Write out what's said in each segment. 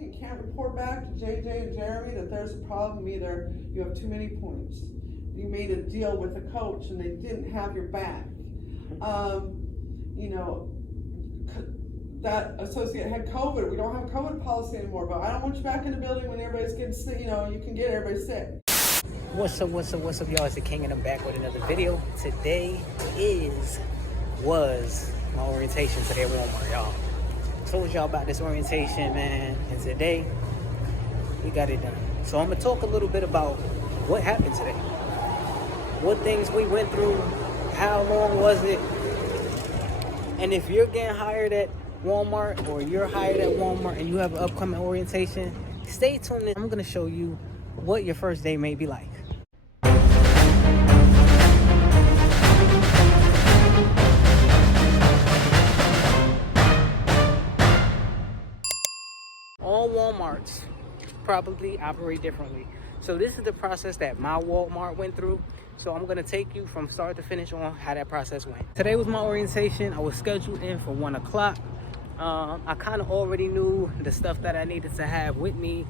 and can't report back to JJ and Jeremy that there's a problem. Either you have too many points, you made a deal with a coach and they didn't have your back. You know, that associate had COVID. We don't have a COVID policy anymore, but I don't want you back in the building when everybody's getting sick. You know, you can get everybody sick. What's up, y'all? It's the King and I'm back with another video. Today was my orientation today at Walmart, y'all. Told y'all about this orientation, man, and today we got it done. So I'm gonna talk a little bit about what happened today, what things we went through, how long was it, and if you're getting hired at Walmart or you're hired at Walmart and you have an upcoming orientation, stay tuned in. I'm gonna show you what your first day may be like. All Walmarts probably operate differently. So this is the process that my Walmart went through. So I'm gonna take you from start to finish on how that process went. Today was my orientation. I was scheduled in for 1 o'clock. I kind of already knew the stuff that I needed to have with me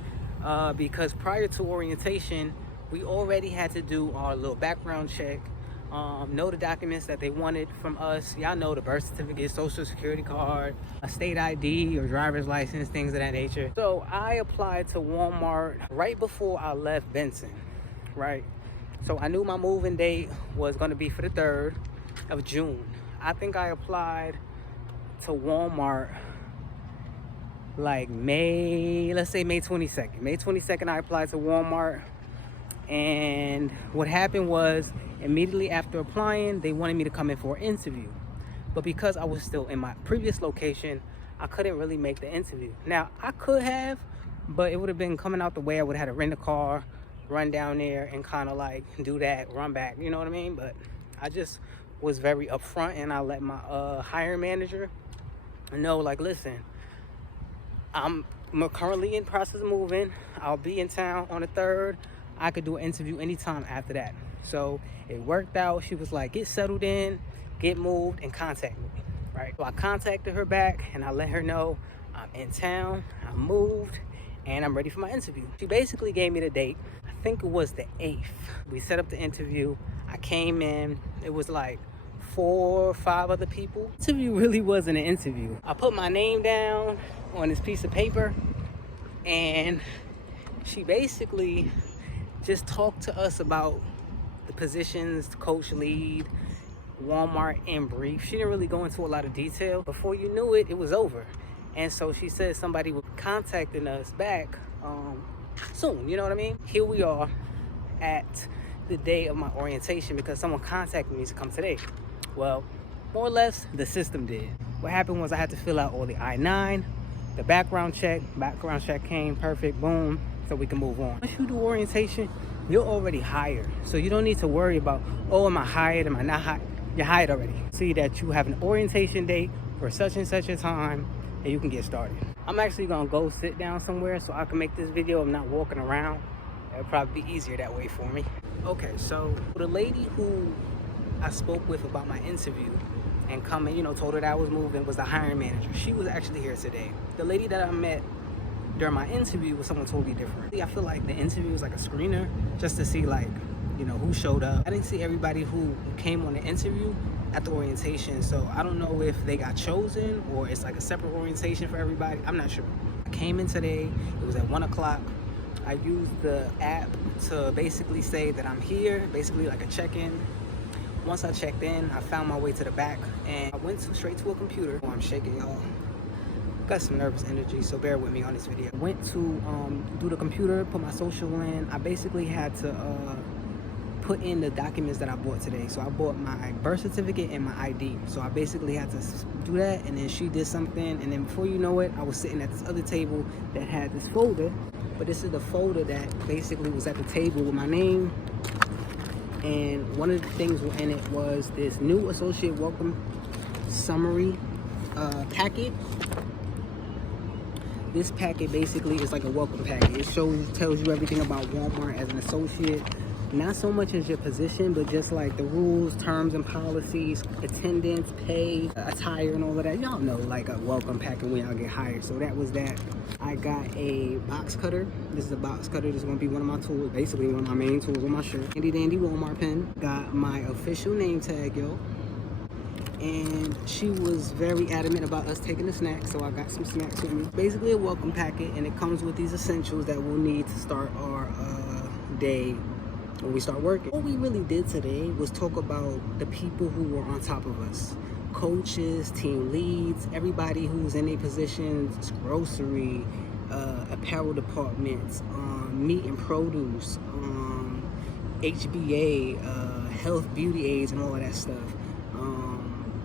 because prior to orientation, we already had to do our little background check, know the documents that they wanted from us. Y'all know the birth certificate, social security card, a state ID or driver's license, things of that nature. So I applied to Walmart right before I left Benson, right? So I knew my moving date was going to be for the 3rd of June. I think I applied to Walmart like let's say May 22nd. May 22nd I applied to Walmart, and what happened was immediately after applying, they wanted me to come in for an interview. But because I was still in my previous location, I couldn't really make the interview. Now, I could have, but it would have been coming out the way. I would have had to rent a car, run down there and kind of like do that, run back, you know what I mean? But I just was very upfront, and I let my hiring manager know, like, listen, I'm currently in process of moving. I'll be in town on the 3rd. I could do an interview anytime after that. So it worked out. She was like, get settled in, get moved, and contact me, right? So I contacted her back and I let her know I'm in town, I moved, and I'm ready for my interview. She basically gave me the date. I think it was the 8th. We set up the interview. I came in. It was like 4 or 5 other people. The interview really wasn't an interview. I put my name down on this piece of paper, and she basically just talked to us about the positions, coach, lead, Walmart in brief. She didn't really go into a lot of detail. Before you knew it, it was over. And so she said somebody was contacting us back soon, you know what I mean? Here we are at the day of my orientation because someone contacted me to come today. Well, more or less, the system did. What happened was I had to fill out all the I-9, the background check came, perfect, boom, so we can move on. Once you do orientation, you're already hired. So you don't need to worry about, oh, am I hired, am I not hired? You're hired already. See that you have an orientation date for such and such a time, and you can get started. I'm actually gonna go sit down somewhere so I can make this video. I'm not walking around. It'll probably be easier that way for me. Okay, so the lady who I spoke with about my interview and coming, you know, told her that I was moving, was the hiring manager. She was actually here today. The lady that I met during my interview was someone totally different. I feel like the interview was like a screener just to see, like, you know, who showed up. I didn't see everybody who came on the interview at the orientation, so I don't know if they got chosen or it's like a separate orientation for everybody. I'm not sure. I came in today, it was at 1 o'clock. I used the app to basically say that I'm here, basically like a check-in. Once I checked in, I found my way to the back and I went straight to a computer. Oh, I'm shaking, y'all. Got some nervous energy, so bear with me on this video. Went to do the computer, put my social in. I basically had to put in the documents that I bought today. So I bought my birth certificate and my ID. So I basically had to do that, and then she did something, and then before you know it, I was sitting at this other table that had this folder. But this is the folder that basically was at the table with my name. And one of the things in it was this new associate welcome summary packet. This packet basically is like a welcome packet. It tells you everything about Walmart as an associate, not so much as your position, but just like the rules, terms and policies, attendance, pay, attire and all of that. Y'all know, like a welcome pack when y'all get hired. So that was that. I got a box cutter. This is a box cutter. This is gonna be one of my tools, basically one of my main tools on my shirt. Handy dandy Walmart pen. Got my official name tag, yo. And she was very adamant about us taking a snack, so I got some snacks with me. Basically a welcome packet, and it comes with these essentials that we'll need to start our day when we start working. What we really did today was talk about the people who were on top of us. Coaches, team leads, everybody who's in their positions, grocery, apparel departments, meat and produce, HBA, health, beauty aids, and all of that stuff.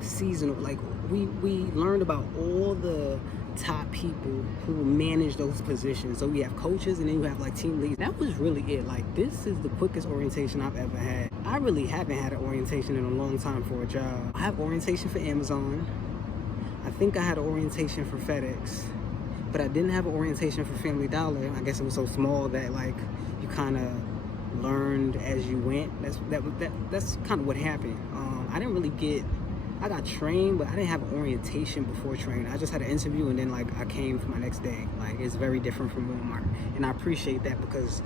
Seasonal, like we learned about all the top people who manage those positions. So we have coaches, and then you have like team leads. That was really it. Like, this is the quickest orientation I've ever had. I really haven't had an orientation in a long time for a job. I have orientation for Amazon. I think I had an orientation for FedEx, but I didn't have an orientation for Family Dollar. I guess it was so small that like you kind of learned as you went. That's kind of what happened. I didn't really get. I got trained, but I didn't have an orientation before training. I just had an interview, and then like I came for my next day. Like, it's very different from Walmart, and I appreciate that, because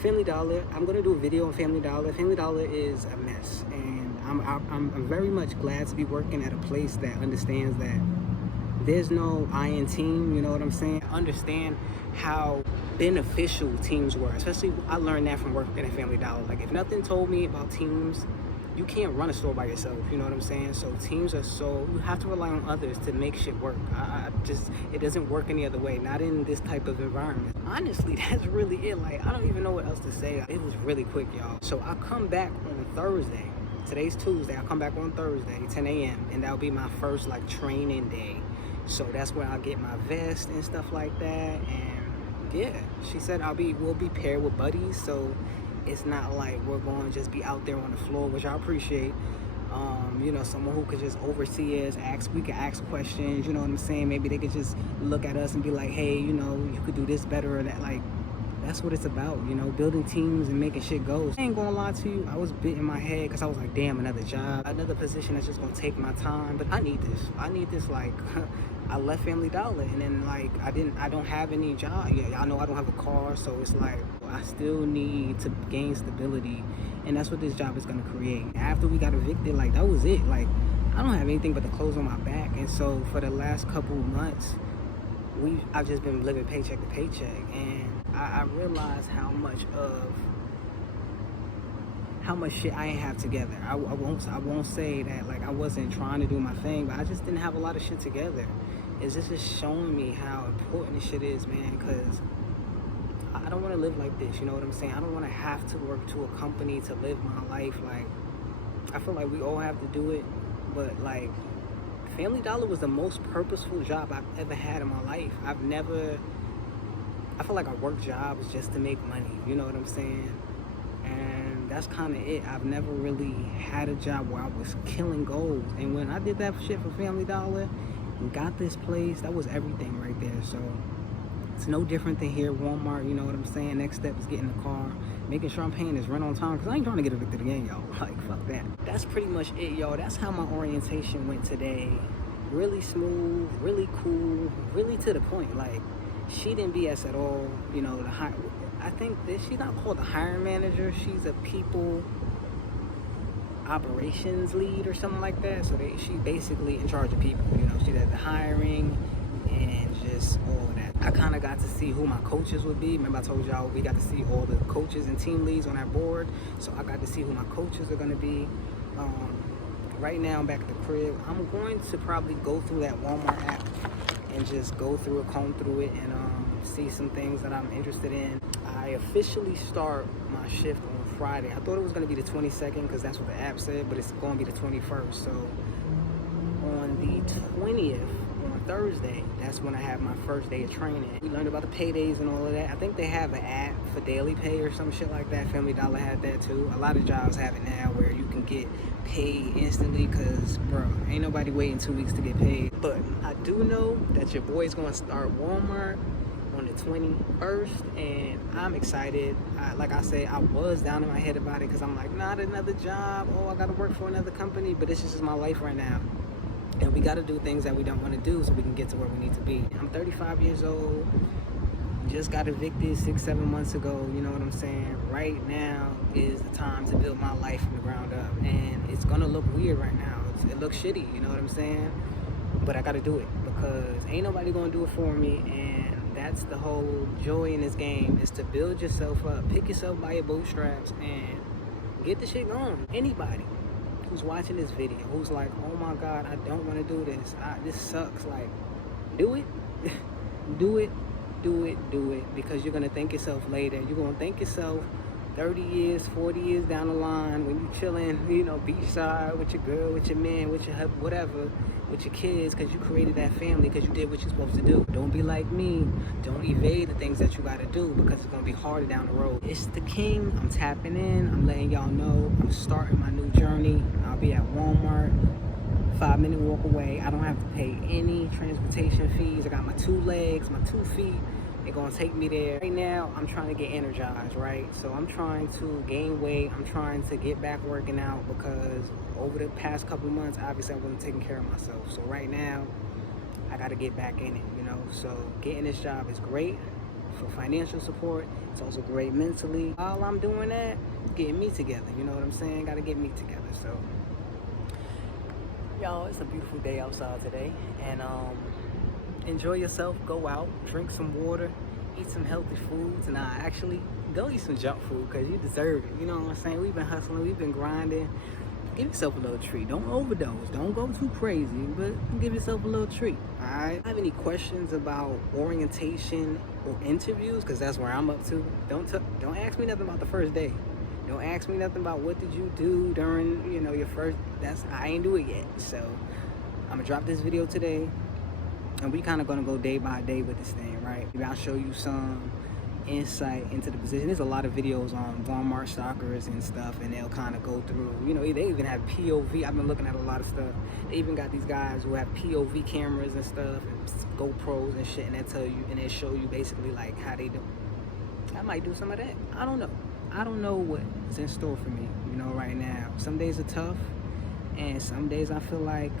Family Dollar, I'm gonna do a video on Family Dollar. Family Dollar is a mess, and I'm very much glad to be working at a place that understands that there's no I in team. You know what I'm saying? Understand how beneficial teams were. Especially, I learned that from working at Family Dollar. Like, if nothing told me about teams, you can't run a store by yourself, you know what I'm saying? So teams are you have to rely on others to make shit work. It doesn't work any other way, not in this type of environment. Honestly, that's really it. Like, I don't even know what else to say. It was really quick, y'all. So I come back on Thursday. Today's Tuesday. I come back on Thursday, 10 a.m. and that'll be my first like training day. So that's where I'll get my vest and stuff like that. And yeah, she said we'll be paired with buddies, so it's not like we're going to just be out there on the floor, which I appreciate. You know, someone who could just oversee us, we could ask questions, you know what I'm saying? Maybe they could just look at us and be like, hey, you know, you could do this better or that. Like, that's what it's about, you know, building teams and making shit go. I ain't gonna lie to you, I was bitten my head because I was like, damn, another job, another position that's just gonna take my time. But I need this. Like, I left Family Dollar, and then like I don't have any job. Yeah, y'all know I don't have a car, so it's like I still need to gain stability, and that's what this job is gonna create. After we got evicted, like, that was it. Like, I don't have anything but the clothes on my back, and so for the last couple months, I've just been living paycheck to paycheck, and I realized how much shit I ain't have together. I won't say that like I wasn't trying to do my thing, but I just didn't have a lot of shit together. It's just showing me how important this shit is, man, because I don't want to live like this, you know what I'm saying? I don't want to have to work to a company to live my life. Like, I feel like we all have to do it, but like, Family Dollar was the most purposeful job I've ever had in my life. I feel like I work jobs just to make money, you know what I'm saying? And that's kind of it. I've never really had a job where I was killing goals. And when I did that shit for Family Dollar and got this place, that was everything right there. So it's no different than here at Walmart, you know what I'm saying? Next step is getting the car, making sure I'm paying this rent on time, because I ain't trying to get evicted again, y'all. Like, fuck that. That's pretty much it, y'all. That's how my orientation went today. Really smooth, really cool, really to the point. Like, she didn't BS at all. You know, I think she's not called the hiring manager. She's a people operations lead or something like that. So she basically in charge of people. You know, she did the hiring and just all of that. I kind of got to see who my coaches would be. Remember I told y'all we got to see all the coaches and team leads on that board. So I got to see who my coaches are going to be. Right now I'm back at the crib. I'm going to probably go through that Walmart app and just go through it, comb through it, and see some things that I'm interested in. I officially start my shift on Friday. I thought it was going to be the 22nd because that's what the app said, but it's going to be the 21st. So on the 20th, on Thursday, that's when I have my first day of training. We learned about the paydays and all of that. I think they have an app for daily pay or some shit like that. Family Dollar had that too. A lot of jobs have it now where you can get paid instantly, because bro, ain't nobody waiting 2 weeks to get paid. But I do know that your boy's going to start Walmart on the 21st, and I'm excited. Like I said, I was down in my head about it because I'm like, not another job. Oh, I got to work for another company, but this is just my life right now. And we got to do things that we don't want to do so we can get to where we need to be. I'm 35 years old. Just got evicted 6-7 months ago, you know what I'm saying? Right now is the time to build my life from the ground up, and it's gonna look weird right now. It looks shitty, you know what I'm saying? But I gotta do it because ain't nobody gonna do it for me, and that's the whole joy in this game, is to build yourself up, pick yourself by your bootstraps, and get the shit going. Anybody who's watching this video, who's like, oh my God, I don't wanna do this, this sucks, like, do it, do it. Do it, because you're gonna thank yourself later. You're gonna thank yourself 30 years, 40 years down the line when you chilling, you know, beachside with your girl, with your man, with your husband, whatever, with your kids, because you created that family, because you did what you're supposed to do. Don't be like me. Don't evade the things that you gotta do, because it's gonna be harder down the road. It's the King. I'm tapping in. I'm letting y'all know I'm starting my new journey. I'll be at Walmart. 5-minute walk away. I don't have to pay any transportation fees. I got my 2 legs, my 2 feet. They're gonna take me there. Right now, I'm trying to get energized, right? So I'm trying to gain weight. I'm trying to get back working out because over the past couple months, obviously I wasn't taking care of myself. So right now, I gotta get back in it, you know? So getting this job is great for financial support. It's also great mentally. While I'm doing that, getting me together, you know what I'm saying? Gotta get me together, so. Y'all, it's a beautiful day outside today, and enjoy yourself. Go out, drink some water, eat some healthy foods, and actually go eat some junk food because you deserve it. You know what I'm saying? We've been hustling, we've been grinding. Give yourself a little treat. Don't overdose. Don't go too crazy, but give yourself a little treat. All right. Have any questions about orientation or interviews? Because that's where I'm up to. Don't ask me nothing about the first day. Don't ask me nothing about what did you do during, you know, your first. I ain't do it yet. So I'm gonna drop this video today, and we kind of gonna go day by day with this thing, right? Maybe I'll show you some insight into the position. There's a lot of videos on Walmart stalkers and stuff, and they'll kind of go through, you know, they even have POV. I've been looking at a lot of stuff. They even got these guys who have POV cameras and stuff, and GoPros and shit, and they tell you, and they show you basically like how they do. I might do some of that. I don't know. I don't know what's in store for me, you know, right now. Some days are tough, and some days I feel like,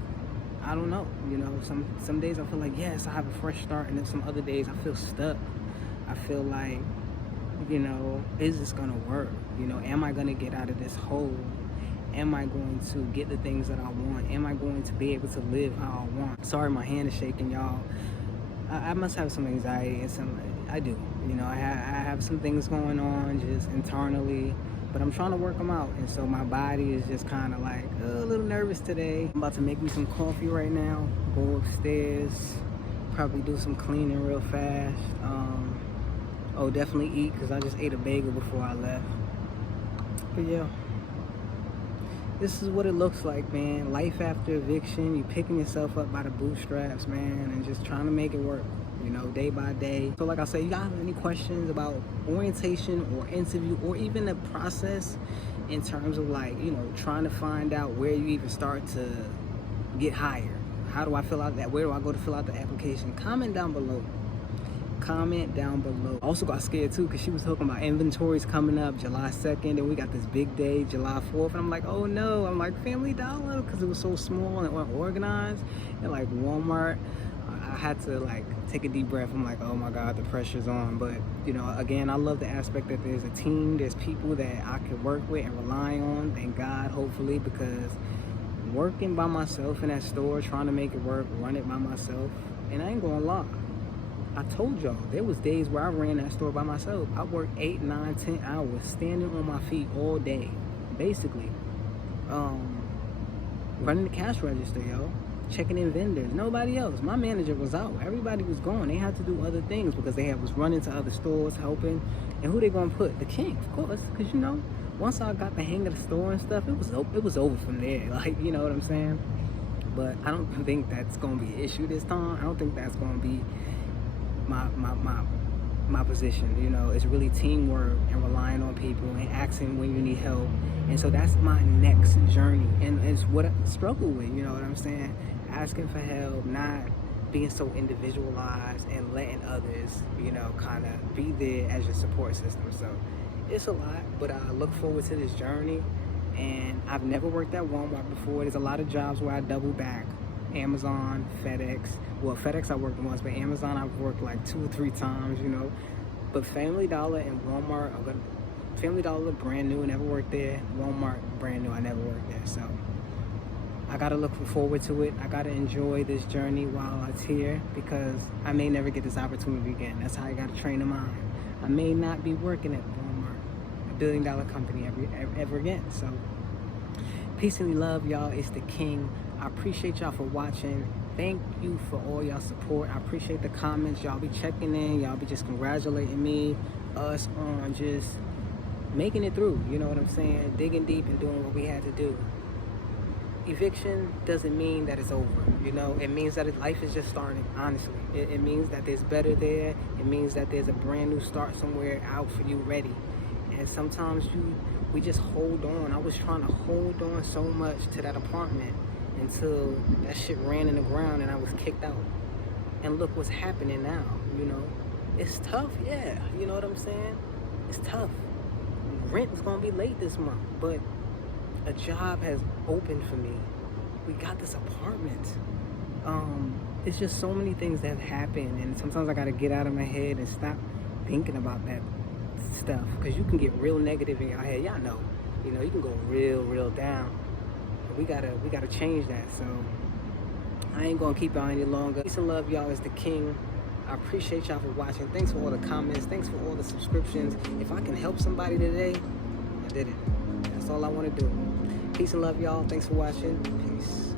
I don't know, you know, some days I feel like, yes, I have a fresh start, and then some other days I feel stuck. I feel like, you know, is this gonna work? You know, am I gonna get out of this hole? Am I going to get the things that I want? Am I going to be able to live how I want? Sorry, my hand is shaking, y'all. I must have some anxiety and I do. You know, I have some things going on just internally, but I'm trying to work them out. And so my body is just kind of like a little nervous today. I'm about to make me some coffee right now, go upstairs, probably do some cleaning real fast. Oh, definitely eat, because I just ate a bagel before I left. But yeah, this is what it looks like, man. Life after eviction, you picking yourself up by the bootstraps, man, and just trying to make it work, you know, day by day. So like I said, you got any questions about orientation or interview, or even the process in terms of, like, you know, trying to find out where you even start to get hired? How do I fill out that? Where do I go to fill out the application? Comment down below. Comment down below. I also got scared too, because she was talking about inventories coming up July 2nd, and we got this big day July 4th, and I'm like, oh no. I'm like, Family Dollar, because it was so small and it wasn't organized. And like Walmart, I had to like take a deep breath. I'm like, oh my God, the pressure's on. But you know, again, I love the aspect that there's a team, there's people that I could work with and rely on, thank God, hopefully, because working by myself in that store, trying to make it work, run it by myself, and I ain't gonna lie, I told y'all, there was days where I ran that store by myself. I worked 8, 9, 10 hours standing on my feet all day, basically. Running the cash register, yo. Checking in vendors. Nobody else. My manager was out. Everybody was gone. They had to do other things because they was running to other stores, helping. And who they gonna put? The King, of course. Because, you know, once I got the hang of the store and stuff, it was over from there. Like, you know what I'm saying? But I don't think that's gonna be an issue this time. I don't think that's gonna be my position. You know, it's really teamwork and relying on people and asking when you need help. And so that's my next journey, and it's what I struggle with, you know what I'm saying? Asking for help, not being so individualized and letting others, you know, kind of be there as your support system. So it's a lot, but I look forward to this journey. And I've never worked at Walmart before. There's a lot of jobs where I double back. Amazon, FedEx. Well, FedEx I worked once, but Amazon I've worked like 2 or 3 times, you know. But Family Dollar and Walmart, Family Dollar brand new, I never worked there. Walmart brand new, I never worked there. So I gotta look forward to it. I gotta enjoy this journey while it's here, because I may never get this opportunity again. That's how I gotta train the mind. I may not be working at Walmart, a $1 billion company ever again. So peace and love, y'all. It's the King. I appreciate y'all for watching. Thank you for all y'all support. I appreciate the comments. Y'all be checking in. Y'all be just congratulating me, us on just making it through. You know what I'm saying? Digging deep and doing what we had to do. Eviction doesn't mean that it's over. You know, it means that life is just starting, honestly. It means that there's better there. It means that there's a brand new start somewhere out for you ready. And sometimes we just hold on. I was trying to hold on so much to that apartment until that shit ran in the ground and I was kicked out. And look what's happening now, you know. It's tough, yeah, you know what I'm saying? It's tough. Rent is gonna be late this month, but a job has opened for me. We got this apartment. It's just so many things that have happened, and sometimes I gotta get out of my head and stop thinking about that stuff, because you can get real negative in your head. Y'all know, you know, you can go real down. We gotta change that. So I ain't gonna keep y'all any longer. Peace and love, y'all. Is the King. I appreciate y'all for watching. Thanks for all the comments. Thanks for all the subscriptions. If I can help somebody today, I did it. That's all I want to do. Peace and love, y'all. Thanks for watching. Peace.